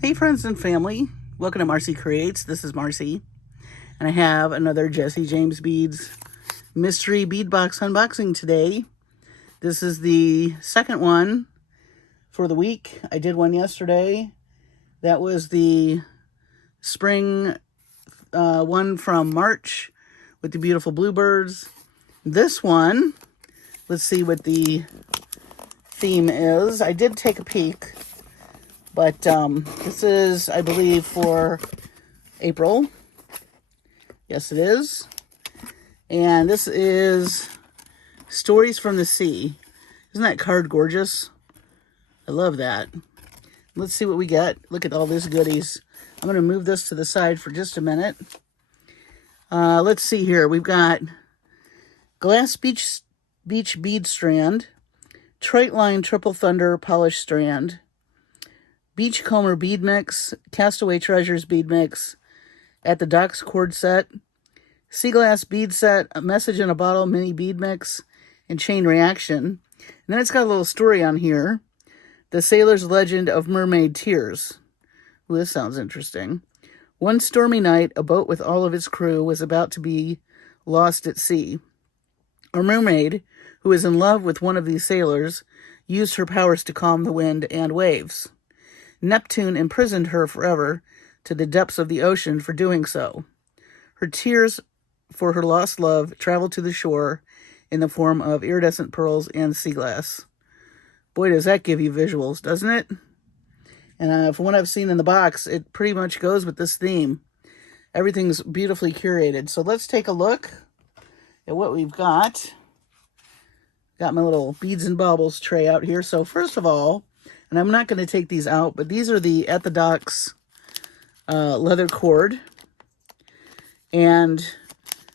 Hey friends and family, welcome to Marcie Creates. This is Marcie, and I have another Jesse James Beads mystery bead box unboxing today. This is the second one for the week. I did one yesterday. That was the spring one from March with the beautiful bluebirds. This one, let's see what the theme is. I did take a peek. But this is, I believe, for April. Yes, it is. And this is Stories from the Sea. Isn't that card gorgeous? I love that. Let's see what we get. Look at all these goodies. I'm going to move this to the side for just a minute. Let's see here. We've got Glass Beach Bead Strand, Trite Line Triple Thunder Polished Strand, Beachcomber Bead Mix, Castaway Treasures Bead Mix, At the Docks Cord Set, Sea Glass Bead Set, A Message in a Bottle Mini Bead Mix, and Chain Reaction. And then it's got a little story on here. The Sailor's Legend of Mermaid Tears. Ooh, this sounds interesting. One stormy night, a boat with all of its crew was about to be lost at sea. A mermaid, who is in love with one of these sailors, used her powers to calm the wind and waves. Neptune imprisoned her forever to the depths of the ocean for doing so. Her tears for her lost love traveled to the shore in the form of iridescent pearls and sea glass. Boy, does that give you visuals, doesn't it? And from what I've seen in the box, it pretty much goes with this theme. Everything's beautifully curated. So let's take a look at what we've got. Got my little beads and baubles tray out here. So first of all, and I'm not going to take these out, but these are the At the Docks leather cord. And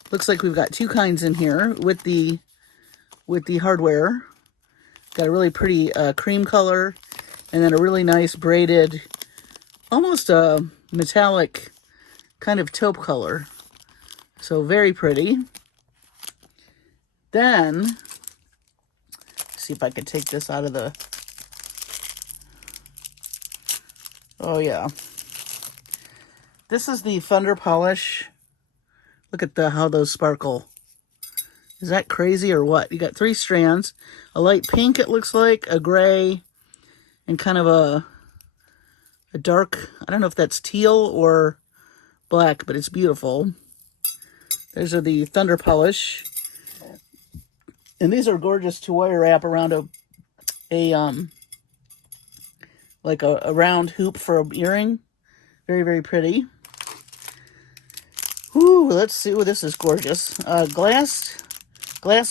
looks like we've got two kinds in here with the hardware. Got a really pretty cream color, and then a really nice braided, almost a metallic kind of taupe color. So very pretty. Then, see if I can take this out of the... Oh, yeah. This is the Thunder Polish. Look at how those sparkle. Is that crazy or what? You got 3 strands. A light pink, it looks like, a gray, and kind of a dark, I don't know if that's teal or black, but it's beautiful. Those are the Thunder Polish. And these are gorgeous to wire wrap around a round hoop for an earring. Very, very pretty. Ooh, let's see. Oh, this is gorgeous. Glass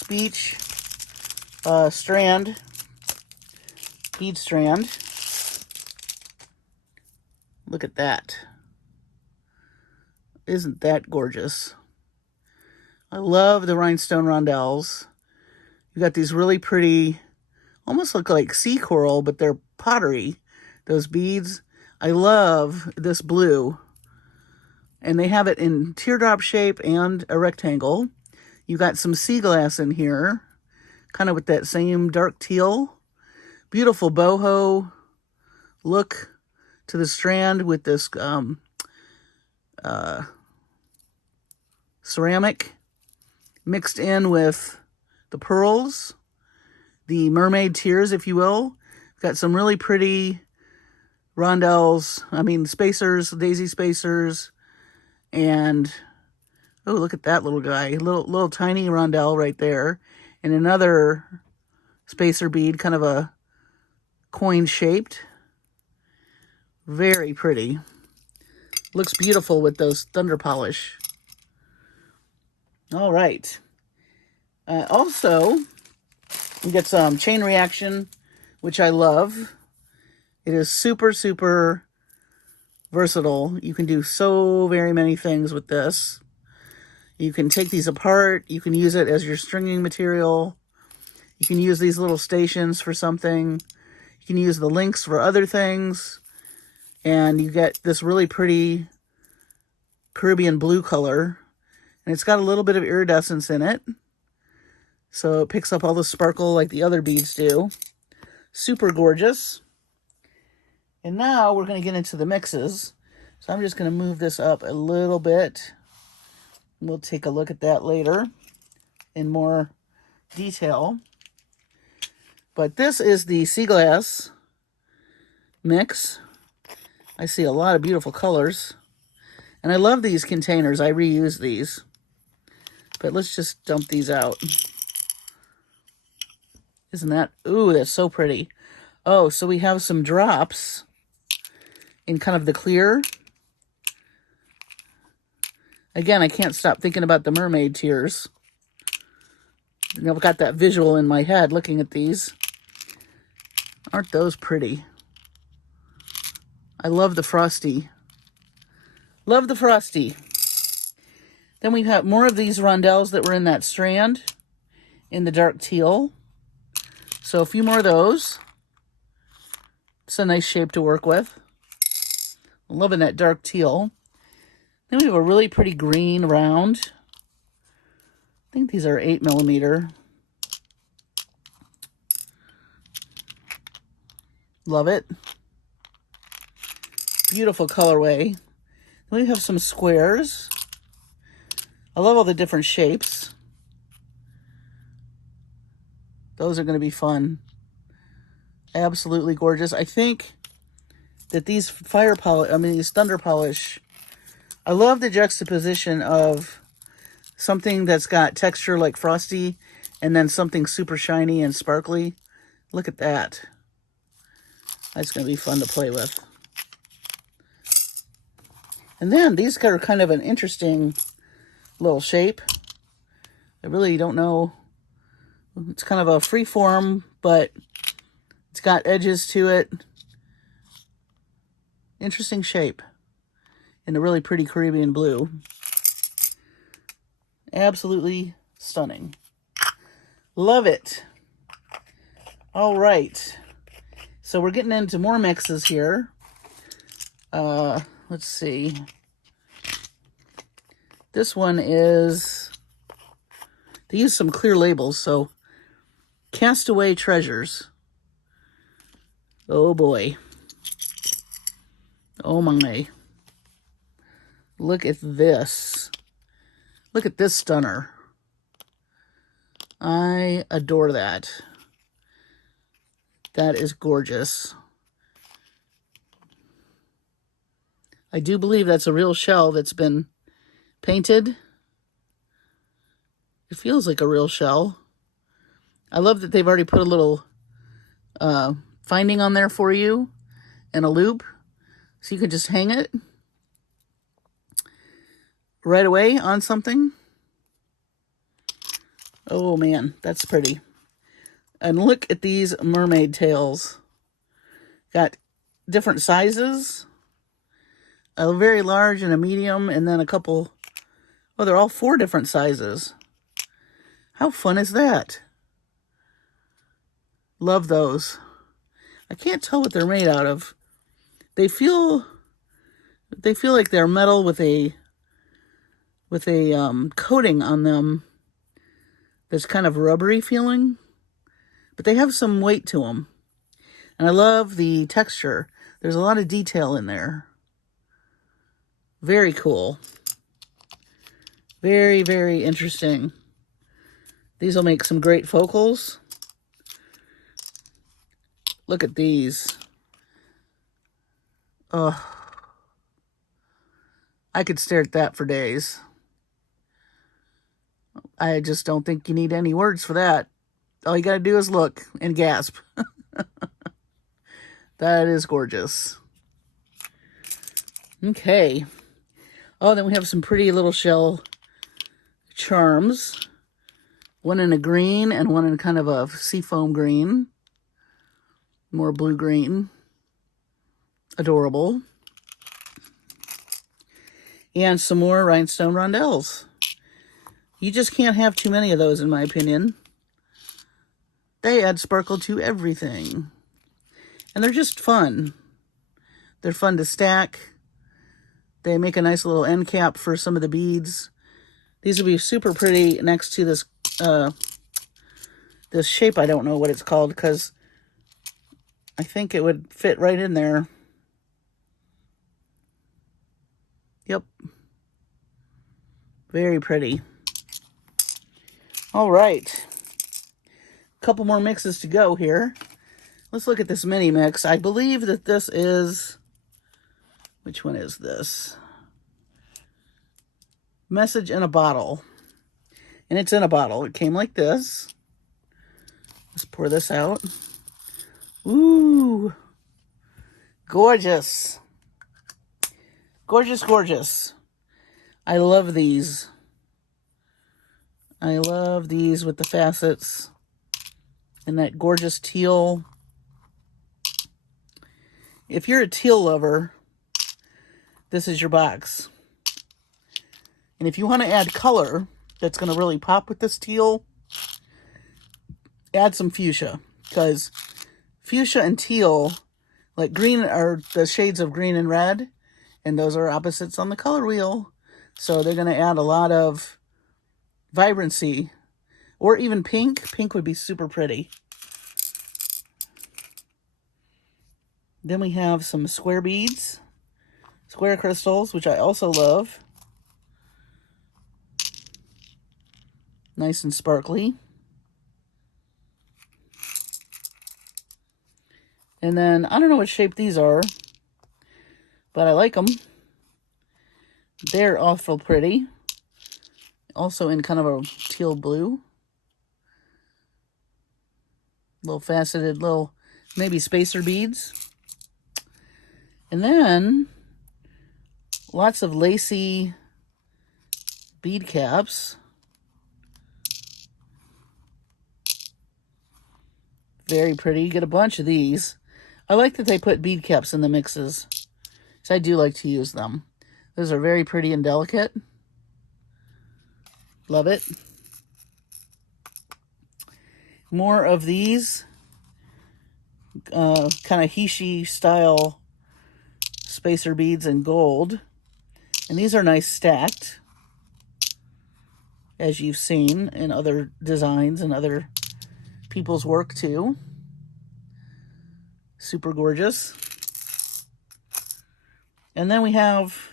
Beach strand. Bead strand. Look at that. Isn't that gorgeous? I love the rhinestone rondelles. You got these really pretty, almost look like sea coral, but they're pottery. Those beads. I love this blue. And they have it in teardrop shape and a rectangle. You got some sea glass in here, kind of with that same dark teal. Beautiful boho look to the strand with this ceramic mixed in with the pearls, the mermaid tears, if you will. Got some really pretty rondelles, spacers, daisy spacers, and oh, look at that little guy, little tiny rondelle right there, and another spacer bead, kind of a coin shaped. Very pretty. Looks beautiful with those thunder polish. All right. Also, you get some chain reaction, which I love. It is super, super versatile. You can do so very many things with this. You can take these apart. You can use it as your stringing material. You can use these little stations for something. You can use the links for other things. And you get this really pretty Caribbean blue color. And it's got a little bit of iridescence in it. So it picks up all the sparkle like the other beads do. Super gorgeous. And now we're going to get into the mixes. So I'm just going to move this up a little bit. We'll take a look at that later in more detail. But this is the sea glass mix. I see a lot of beautiful colors. And I love these containers. I reuse these. But let's just dump these out. Isn't that... Ooh, that's so pretty. Oh, so we have some drops in kind of the clear. Again, I can't stop thinking about the mermaid tears. And I've got that visual in my head looking at these. Aren't those pretty? I love the frosty. Love the frosty. Then we have more of these rondelles that were in that strand in the dark teal. So a few more of those. It's a nice shape to work with. I'm loving that dark teal. Then we have a really pretty green round. I think these are 8mm. Love it. Beautiful colorway. Then we have some squares. I love all the different shapes. Those are going to be fun. Absolutely gorgeous. I think that these these thunder polish, I love the juxtaposition of something that's got texture like frosty and then something super shiny and sparkly. Look at that. That's going to be fun to play with. And then these are kind of an interesting little shape. I really don't know. It's kind of a free form, but it's got edges to it. Interesting shape. In a really pretty Caribbean blue. Absolutely stunning. Love it. All right. So we're getting into more mixes here. Let's see. This one is... They use some clear labels, so... Castaway Treasures. Oh boy. Oh my. Look at this. Look at this stunner. I adore that. That is gorgeous. I do believe that's a real shell that's been painted. It feels like a real shell. I love that they've already put a little finding on there for you and a loop. So you can just hang it right away on something. Oh man, that's pretty. And look at these mermaid tails. Got different sizes. A very large and a medium, and then a couple... Oh, they're all 4 different sizes. How fun is that? Love those. I can't tell what they're made out of. They feel like they're metal with a coating on them that's kind of rubbery feeling, but they have some weight to them. And I love the texture. There's a lot of detail in there. Very cool. Very, very interesting. These will make some great focals. Look at these. Oh, I could stare at that for days. I just don't think you need any words for that. All you gotta do is look and gasp. That is gorgeous. Okay. Oh, then we have some pretty little shell charms. One in a green and one in kind of a seafoam green. More blue-green. Adorable. And some more rhinestone rondelles. You just can't have too many of those, in my opinion. They add sparkle to everything. And they're just fun. They're fun to stack. They make a nice little end cap for some of the beads. These would be super pretty next to this this shape. I don't know what it's called because I think it would fit right in there. Yep. Very pretty. All right. Couple more mixes to go here. Let's look at this mini mix. I believe that this is, which one is this? Message in a Bottle. And it's in a bottle. It came like this. Let's pour this out. Ooh. Gorgeous. Gorgeous, gorgeous. I love these. I love these with the facets and that gorgeous teal. If you're a teal lover, this is your box. And if you want to add color that's going to really pop with this teal, add some fuchsia, because fuchsia and teal, like green, are the shades of green and red, and those are opposites on the color wheel. So they're going to add a lot of vibrancy, or even pink. Pink would be super pretty. Then we have some square beads, square crystals, which I also love. Nice and sparkly. And then, I don't know what shape these are, but I like them. They're awful pretty. Also in kind of a teal blue. Little faceted, little maybe spacer beads. And then lots of lacy bead caps. Very pretty. You get a bunch of these. I like that they put bead caps in the mixes, because I do like to use them. Those are very pretty and delicate. Love it. More of these kind of Hishi style spacer beads in gold. And these are nice stacked, as you've seen in other designs and other people's work too. Super gorgeous. And then we have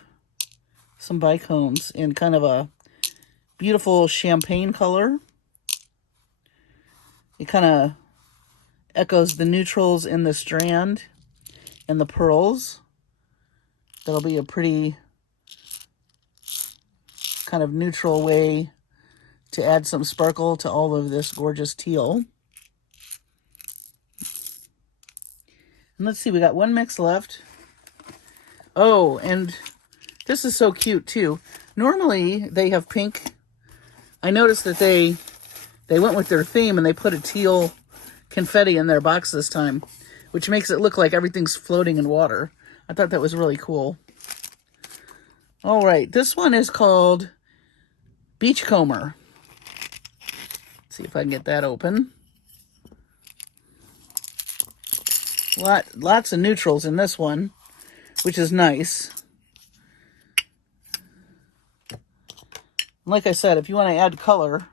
some bicones in kind of a beautiful champagne color. It kind of echoes the neutrals in the strand and the pearls. That'll be a pretty kind of neutral way to add some sparkle to all of this gorgeous teal. And let's see, we got one mix left. Oh, and this is so cute too. Normally they have pink. I noticed that they went with their theme and they put a teal confetti in their box this time, which makes it look like everything's floating in water. I thought that was really cool. All right, this one is called Beachcomber. Let's see if I can get that open. Lots of neutrals in this one, which is nice. Like I said, if you want to add color,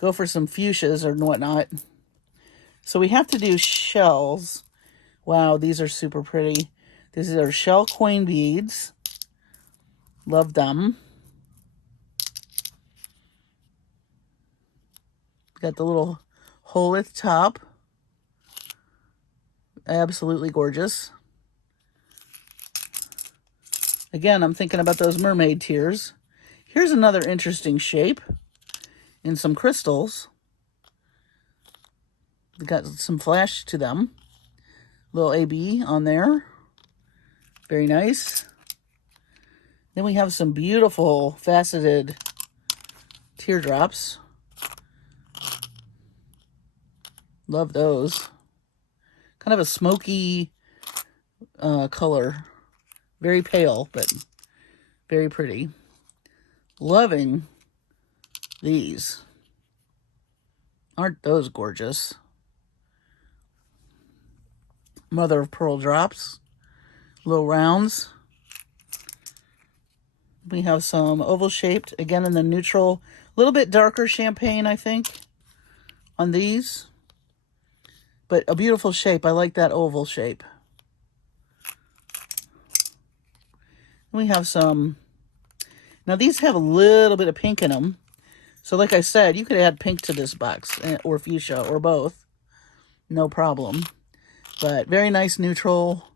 go for some fuchsias or whatnot. So we have to do shells. Wow, these are super pretty. These are shell coin beads. Love them. Got the little hole at the top. Absolutely gorgeous. Again, I'm thinking about those mermaid tears. Here's another interesting shape in some crystals. They got some flash to them. Little AB on there. Very nice. Then we have some beautiful faceted teardrops. Love those. Kind of a smoky color. Very pale, but very pretty. Loving these. Aren't those gorgeous? Mother of pearl drops. Little rounds. We have some oval shaped, again in the neutral, a little bit darker champagne, I think, on these. But a beautiful shape. I like that oval shape. We have some, now these have a little bit of pink in them. So like I said, you could add pink to this box, or fuchsia, or both. No problem. But very nice neutral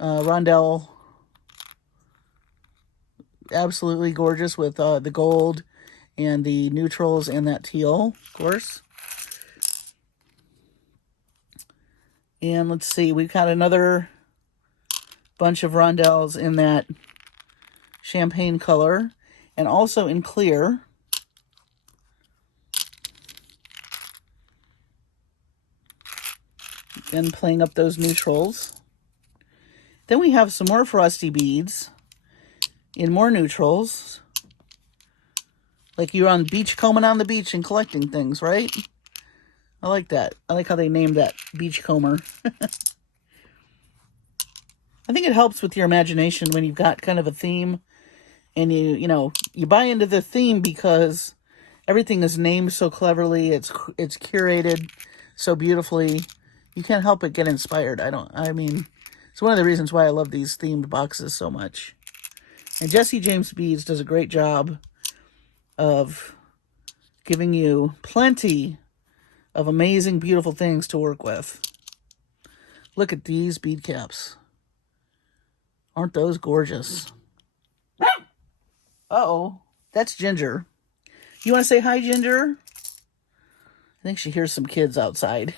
rondelle. Absolutely gorgeous with the gold and the neutrals and that teal, of course. And let's see, we've got another bunch of rondelles in that champagne color and also in clear. And playing up those neutrals. Then we have some more frosty beads in more neutrals. Like you're on beachcombing on the beach and collecting things, right? I like that. I like how they named that, Beachcomber. I think it helps with your imagination when you've got kind of a theme and you buy into the theme because everything is named so cleverly. It's curated so beautifully. You can't help but get inspired. I mean, it's one of the reasons why I love these themed boxes so much. And Jessie James Beads does a great job of giving you plenty of amazing, beautiful things to work with. Look at these bead caps. Aren't those gorgeous? Uh-oh, that's Ginger. You want to say hi, Ginger? I think she hears some kids outside.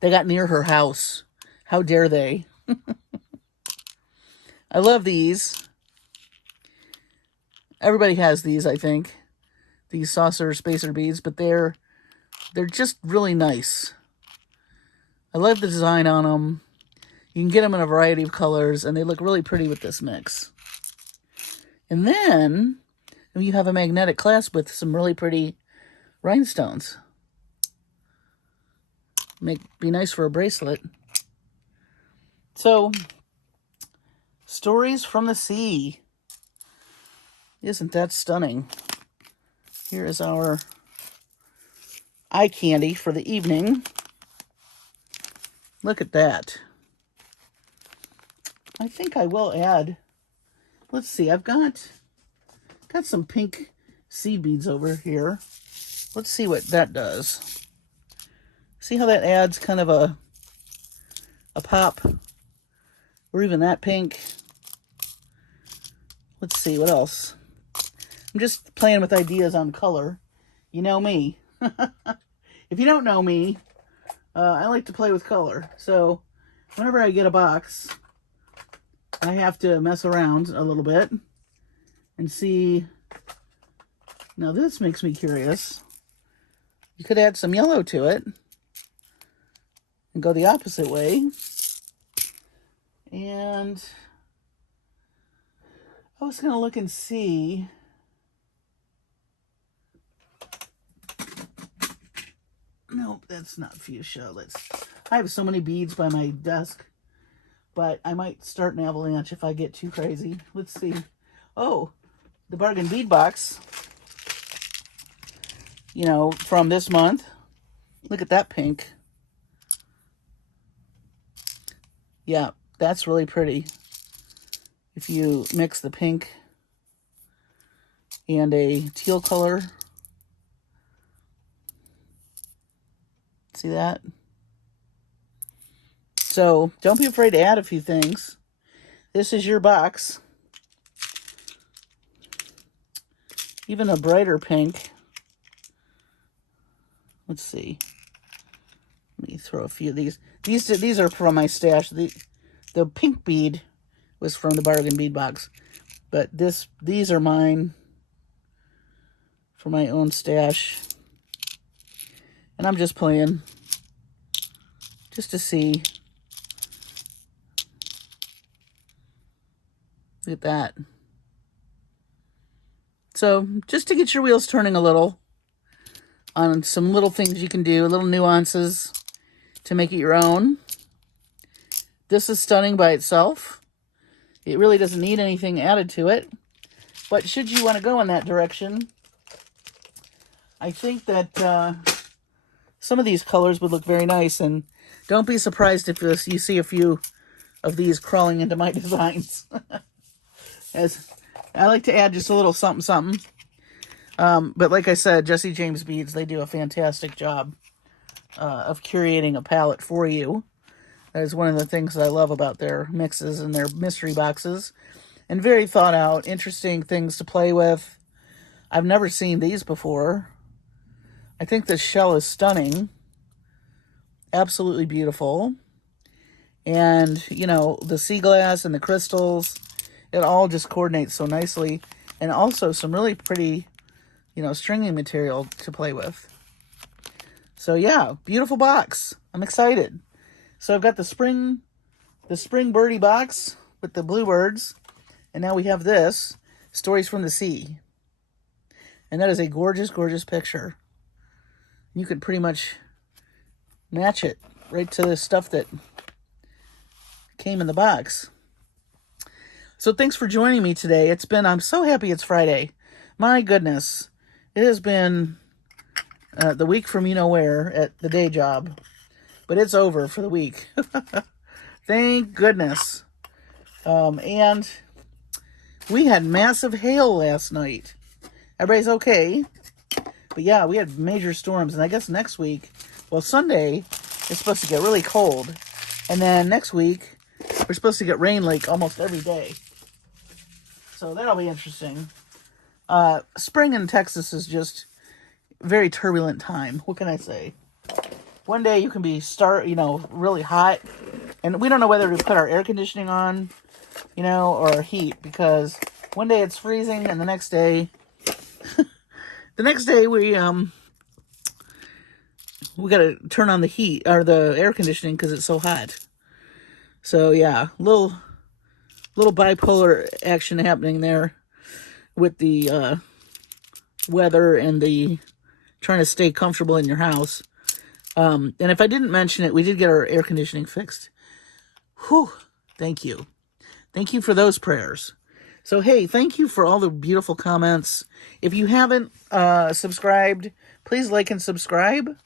They got near her house. How dare they? I love these. Everybody has these, I think. These saucer spacer beads, but they're just really nice. I love the design on them. You can get them in a variety of colors, and they look really pretty with this mix. And then you have a magnetic clasp with some really pretty rhinestones. Be nice for a bracelet. So, stories from the sea. Isn't that stunning? Here is our eye candy for the evening. Look at that. I think I will add, let's see, I've got some pink seed beads over here. Let's see what that does. See how that adds kind of a pop, or even that pink. Let's see, what else? I'm just playing with ideas on color. You know me. If you don't know me, I like to play with color. So whenever I get a box, I have to mess around a little bit and see. Now this makes me curious. You could add some yellow to it and go the opposite way. And I was going to look and see. Nope, that's not fuchsia. I have so many beads by my desk, but I might start an avalanche if I get too crazy. Let's see. Oh, the bargain bead box, from this month. Look at that pink. Yeah, that's really pretty. If you mix the pink and a teal color. See that? So don't be afraid to add a few things. This is your box. Even a brighter pink. Let's see. Let me throw a few of these. These are from my stash. The pink bead was from the bargain bead box, but these are mine for my own stash. And I'm just playing just to see. Look at that. So just to get your wheels turning a little on some little things you can do, little nuances to make it your own. This is stunning by itself. It really doesn't need anything added to it. But should you want to go in that direction, I think that some of these colors would look very nice. And don't be surprised if you see a few of these crawling into my designs. As I like to add just a little something, something. But like I said, Jesse James Beads, they do a fantastic job of curating a palette for you. That is one of the things that I love about their mixes and their mystery boxes. And very thought out, interesting things to play with. I've never seen these before. I think this shell is stunning. Absolutely beautiful. And, you know, the sea glass and the crystals, it all just coordinates so nicely. And also some really pretty, you know, stringing material to play with. So yeah, beautiful box. I'm excited. So I've got the spring birdie box with the bluebirds. And now we have this, Stories from the Sea. And that is a gorgeous, gorgeous picture. You could pretty much match it right to the stuff that came in the box. So thanks for joining me today. I'm so happy it's Friday. My goodness. It has been the week from you-know-where at the day job. But it's over for the week. Thank goodness. And we had massive hail last night. Everybody's okay. But yeah, we had major storms. And I guess next week, well, Sunday, it's supposed to get really cold. And then next week, we're supposed to get rain like almost every day. So that'll be interesting. Spring in Texas is just a very turbulent time. What can I say? One day you can be really hot. And we don't know whether to put our air conditioning on, you know, or heat. Because one day it's freezing and the next day... we got to turn on the heat or the air conditioning because it's so hot. So yeah, little bipolar action happening there with the weather and the trying to stay comfortable in your house. And if I didn't mention it, we did get our air conditioning fixed. Whew, thank you. Thank you for those prayers. So, hey, thank you for all the beautiful comments. If you haven't subscribed, please like and subscribe.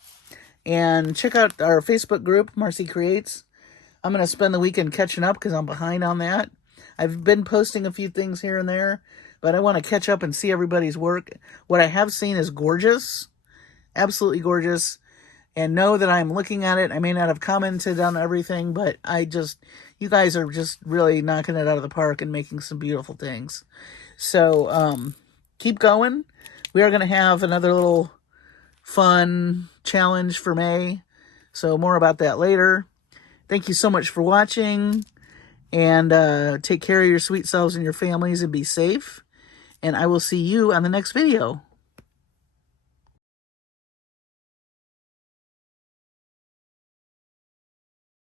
And check out our Facebook group, Marcie Creates. I'm going to spend the weekend catching up because I'm behind on that. I've been posting a few things here and there, but I want to catch up and see everybody's work. What I have seen is gorgeous. Absolutely gorgeous. And know that I'm looking at it. I may not have commented on everything, but you guys are just really knocking it out of the park and making some beautiful things. So, keep going. We are going to have another little fun challenge for May. So more about that later. Thank you so much for watching. And take care of your sweet selves and your families and be safe. And I will see you on the next video.